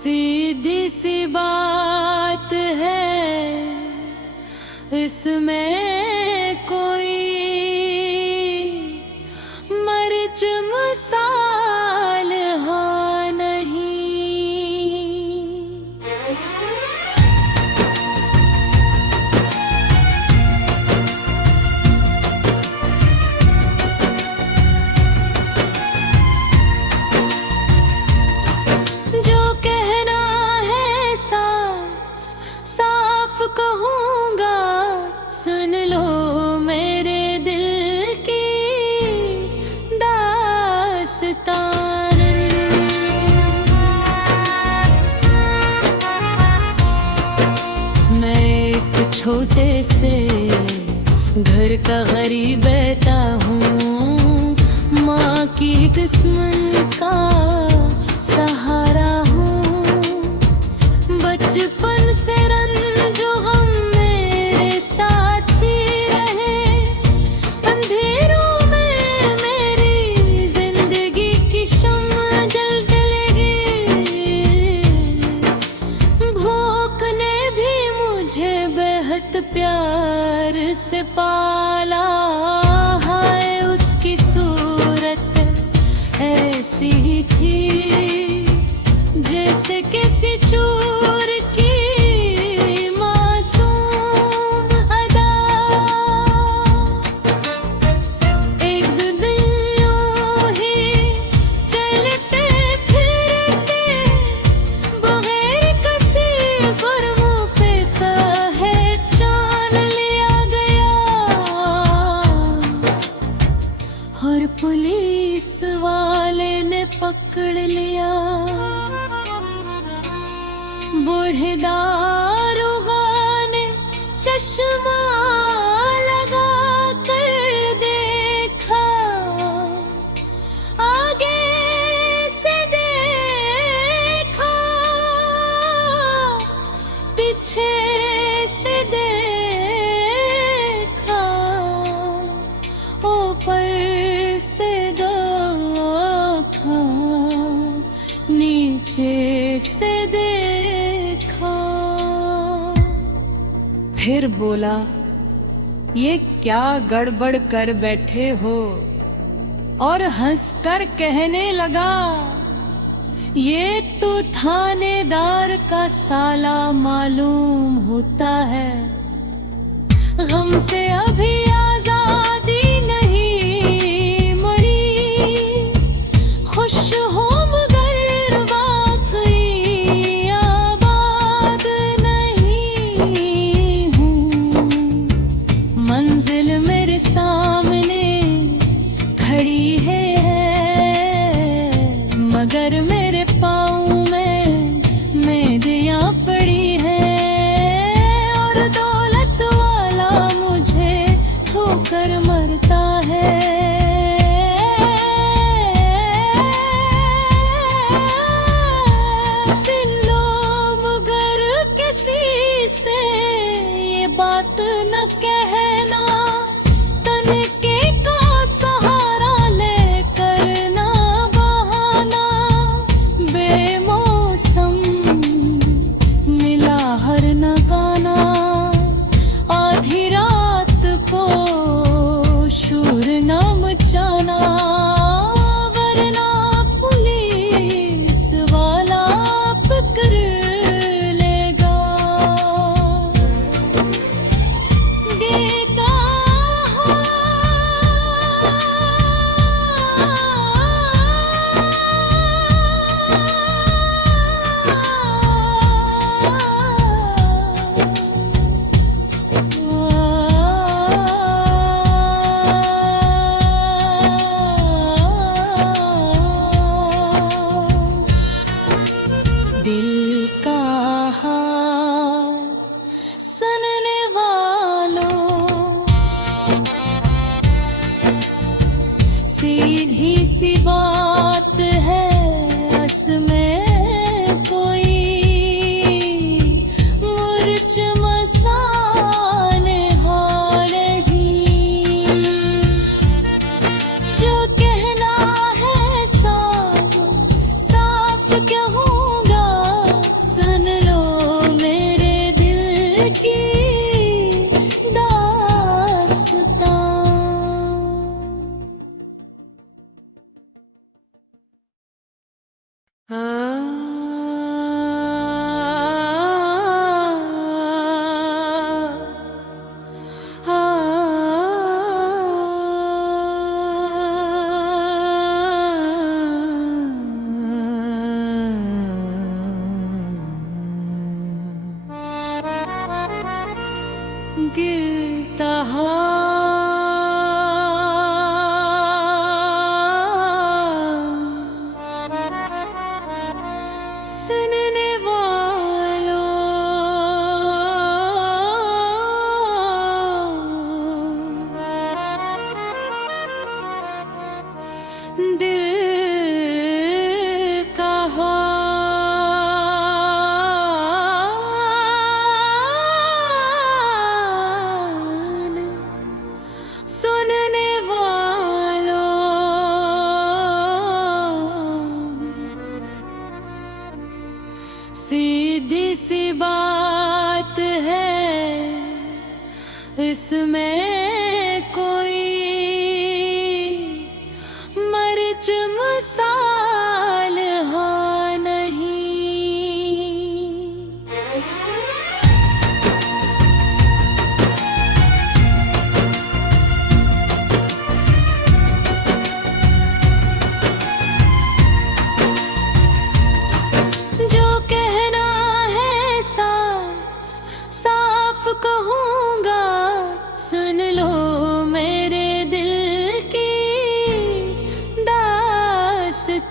सीधी सी बात है, इसमें कोई मर्च मसाल हाँ नहीं। जो कहना है साफ साफ कहूँगा, सुन लो मेरे दिल की दास्तान। मैं एक छोटे से घर का गरीब बेटा हूँ, माँ की किस्मत का सहारा हूँ। बचपन से रंजो गम मेरे साथ ही रहे, अंधेरों में मेरी जिंदगी की शम्म जलने लगी। भूख ने भी मुझे बेहद प्यार से पाला, हाय उसकी सूरत ऐसी ही थी जैसे किसी चोर की मासूम अदा। एक दो दिन यूं ही चलते फिरते, बगैर किसी गुरमों पे पहचान लिया गया, और पुलिस वाले ने पकड़ लिया। बूढ़े दारोगा ने चश्मा लगा कर देखा, आगे से देखा, पीछे से देखा, ऊपर से देखा, नीचे से देखा। फिर बोला, ये क्या गड़बड़ कर बैठे हो, और हंसकर कहने लगा, ये तो थानेदार का साला मालूम होता है। गम से अभी आजादी नहीं मरी, खुश हो मगर वाकई आबाद नहीं हूँ। मंजिल मेरे सामने खड़ी है, मगर मेरे पाँव में मेंहदियाँ पड़ी हैं, और दौलत वाला मुझे ठोकर मरता है। सुन लो मगर किसी से ये बात न कहना, तनके का सहारा लेकर ना बहाना। बेमौसम मिला हर न गाना, आधी रात को शोर न मचाना, वरना पुलिस वाला पकड़ लेगा। देखा दिल का हाल सुनने वालों, सीधी सी बात है, इसमें कोई मिर्च मसाले हाँ नहीं। जो कहना है साफ साफ कहूँगा, सीधी सी बात है, इसमें कोई मर्च मसाल हाँ नहीं। जो कहना है साफ साफ कहूँगा, सुन लो मेरे दिल की दास्तान।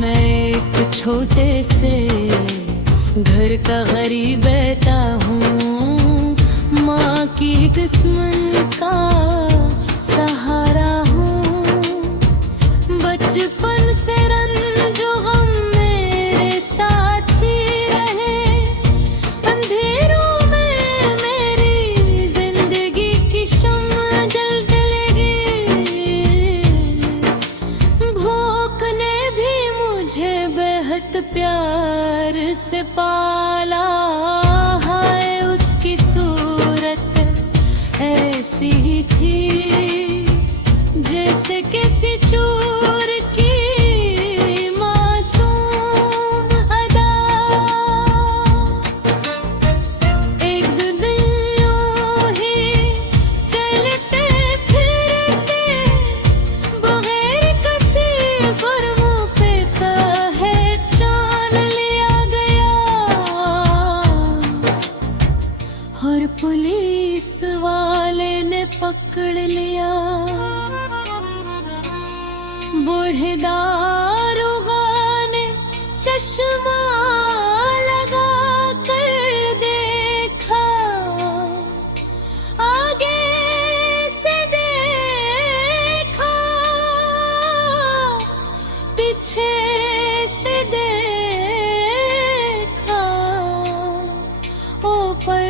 मैं एक छोटे से घर का गरीब बेटा हूँ, माँ की किस्मत का सहारा हूँ। बचपन से रंजो गम मेरे साथ ही रहे, अंधेरों में मेरी जिंदगी की शम्मा जलने लगी। भूख ने भी मुझे बेहद प्यार से पाला, हाय उसकी सूरत ऐसी ही थी जैसे किसी चोर की मासूम अदा। एक दो दिन यूं ही चलते फिरते, बगैर किसी पर मुँह पे पहचान लिया गया, और पुलिस वाले ने पकड़ लिया। बूढ़े दारोगा ने चश्मा लगा कर देखा, आगे से देखा, पीछे से देखा, ऊपर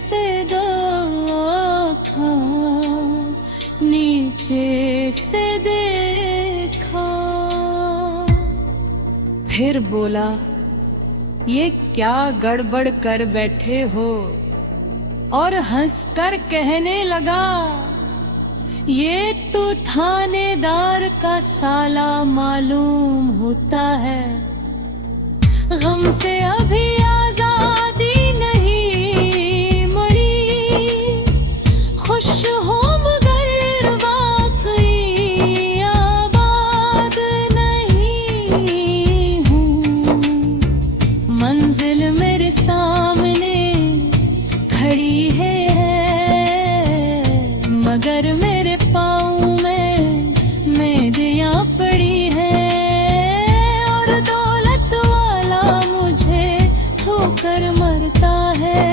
से देखा, नीचे से देखा। फिर बोला, ये क्या गड़बड़ कर बैठे हो, और हंसकर कहने लगा, ये तो थानेदार का साला मालूम होता है। गम से अभी आजादी नहीं मरी, खुश हो मगर वाकई आबाद नहीं हूँ। मंजिल मेरे सामने खड़ी है, मगर मेरे पाँव में मेहंदियाँ पड़ी है, और दौलत वाला मुझे ठोकर मरता है।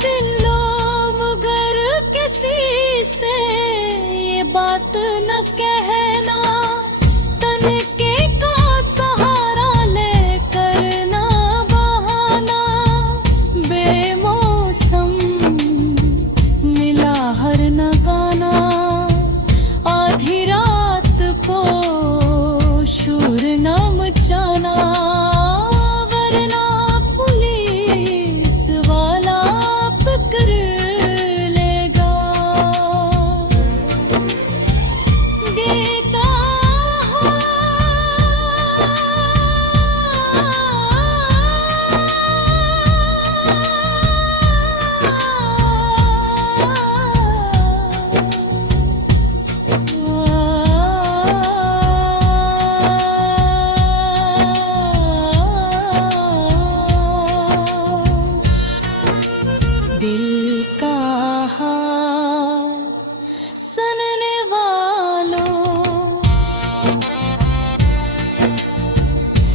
सुन लो मगर किसी से ये बात न कहना, तनके का सहारा लेकर ना बहाना। बेमौसम मिला हर न गाना, आधी रात को शोर न मचाना, वरना पुलिस वाला पकड़ लेगा। देता दिल का हाल सुनने वालों,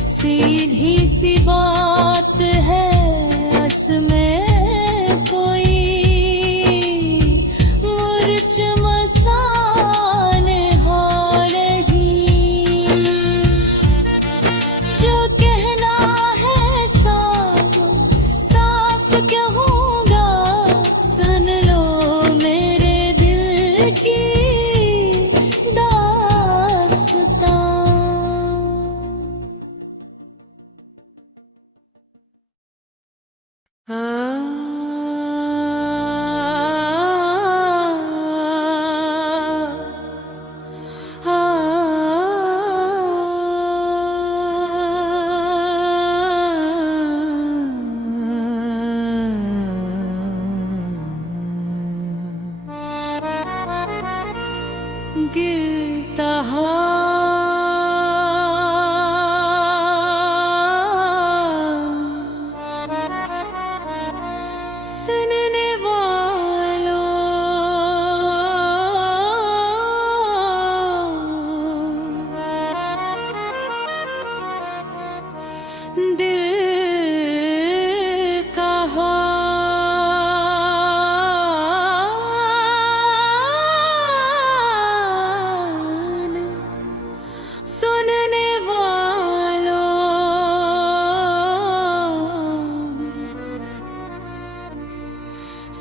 सीधी सी बात है, इसमें कोई मिर्च मसाले हाँ नहीं। जो कहना है साफ साफ कहूँगा,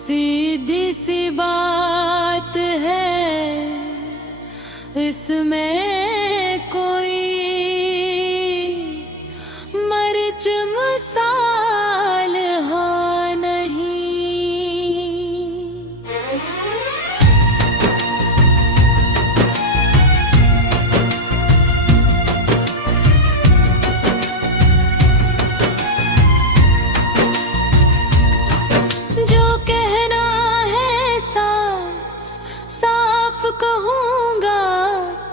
सीधी सी बात है, इसमें कोई मर्च मसाल हो नहीं। जो कहना है साफ साफ कहूँगा,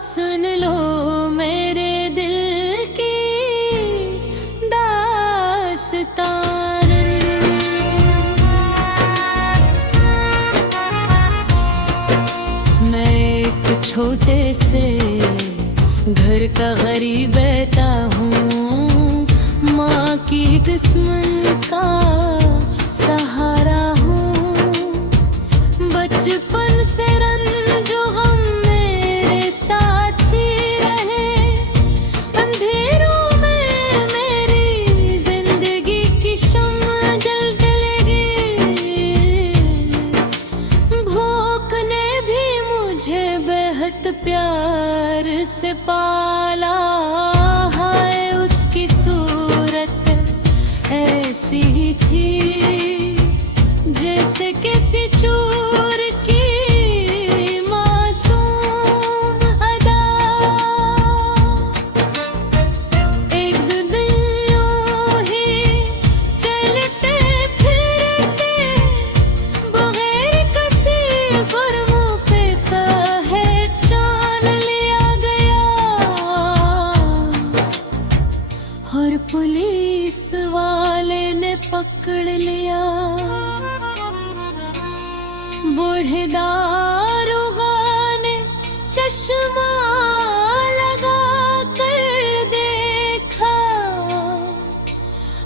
सुन लो मेरे दिल की दास्तान। मैं एक छोटे से घर का गरीब बेटा हूँ, माँ की किस्मत का सहारा हूँ। बचपन से रंजो गम मेरे साथ ही रहे, अंधेरों में मेरी जिंदगी की शम्म जलने लगी। भूख ने भी मुझे बेहद प्यार से पाला, हाय उसकी सूरत ऐसी थी जैसे किसी चोर की मासूम अदा। एक दो दिन यूं ही चलते फिरते, बगैर किसी गुरमों पे पहचान लिया गया, और पुलिस वाले ने पकड़ लिया। बूढ़े दारोगा ने चश्मा लगा कर देखा,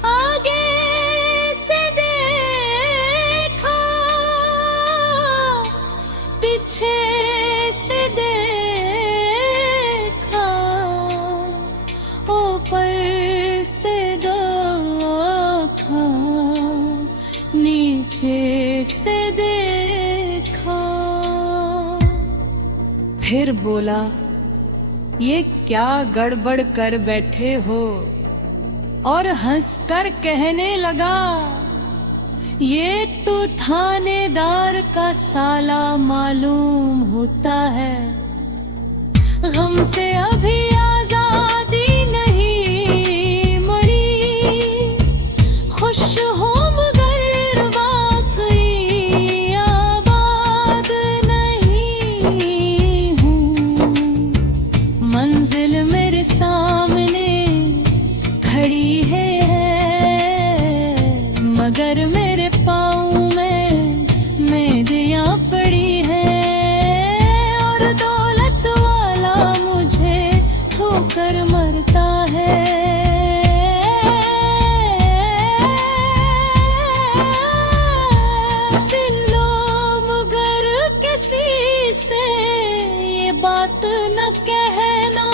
आगे से देखा, पीछे से देखा, ऊपर से देखा, नीचे से देखा। फिर बोला, ये क्या गड़बड़ कर बैठे हो, और हंसकर कहने लगा, ये तो थानेदार का साला मालूम होता है। गम से अभी आजादी नहीं मरी, खुश हो मगर वाकई आबाद नहीं हूँ। मंजिल मेरे सामने खड़ी है, मगर मेरे पाँव में मेंहदियाँ पड़ी है, और दौलत वाला मुझे ठोकर मरता है। सुन लो मगर किसी से ये बात न कहना,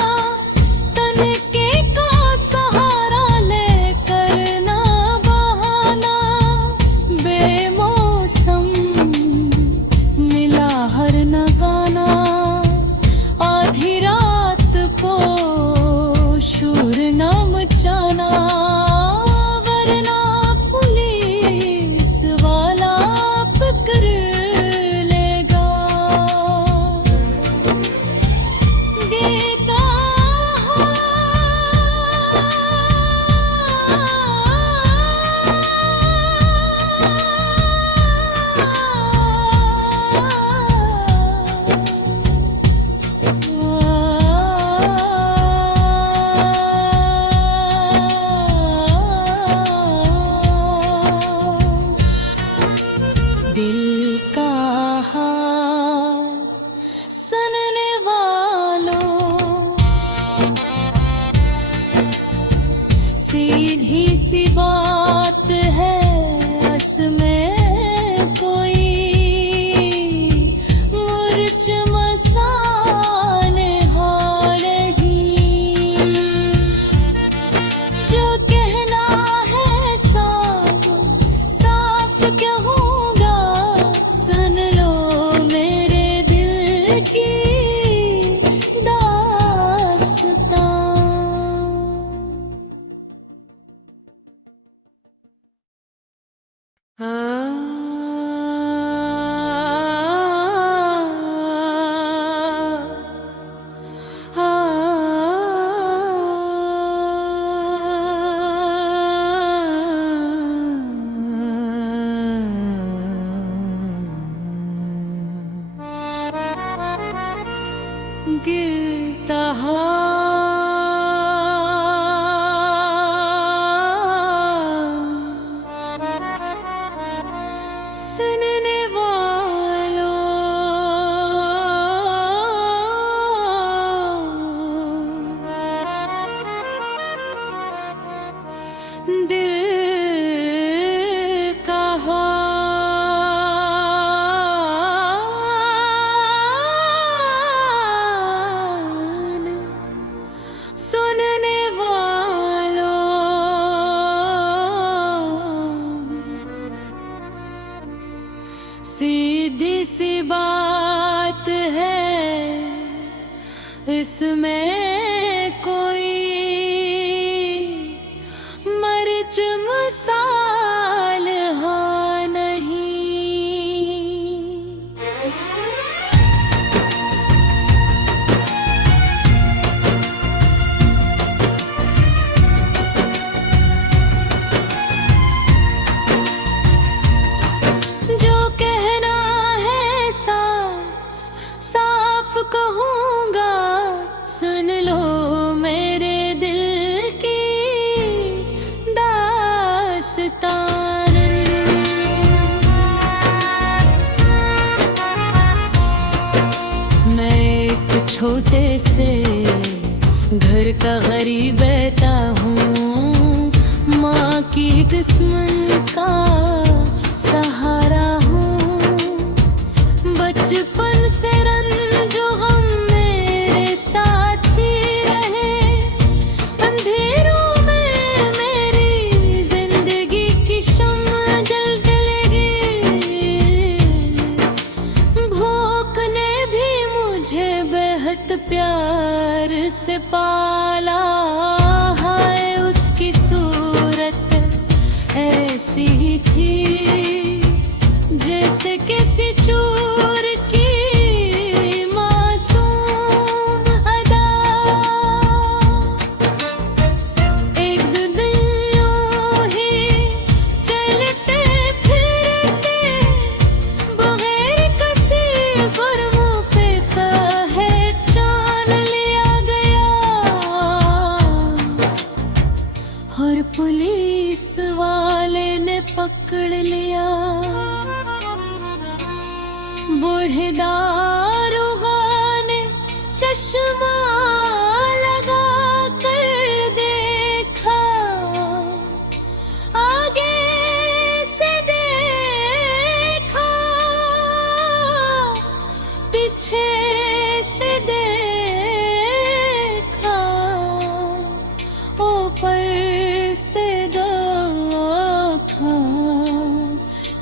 तनके का सहारा लेकर ना बहाना। गिरता सुनने वालों, दिल का हाल सुनने वालों, सीधी सी बात है इसमें कोई मर्च मसाल हाँ नहीं। जो कहना है साफ साफ कहूँगा, सुन लो मेरे दिल की दास्तान। मैं एक छोटे से घर का गरीब बेटा हूँ, माँ की किस्मत का सहारा हूँ। बचपन से रंजो गम मेरे साथ ही रहे, अंधेरों में मेरी जिंदगी की शम्मा जलने लगी। भूख ने भी मुझे बेहद प्यार से पाला, हाय उसकी सूरत ऐसी ही थी जैसे किसी चोर की मासूम अदा। एक दो दिन यूं ही चलते फिरते, बगैर किसी गुरमों पे पहचान लिया गया, और पुलिस वाले ने पकड़ लिया। बूढ़े दारोगा ने चश्मा लगा कर देखा, आगे से देखा, पीछे से देखा, ऊपर से देखा,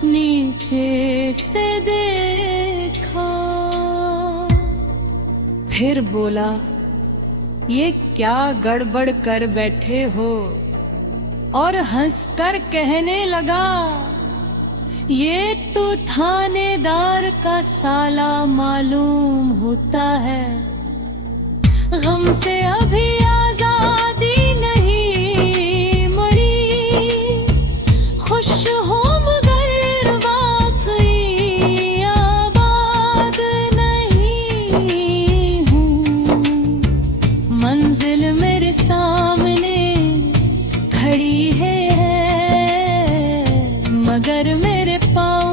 नीचे से देखा। फिर बोला, ये क्या गड़बड़ कर बैठे हो, और हंसकर कहने लगा, ये तो थानेदार का साला मालूम होता है। गम से अभी आजादी नहीं मरी, खुश हो मगर वाकई आबाद नहीं हूँ। मंजिल मेरे सामने खड़ी है, मगर मेरे पाँव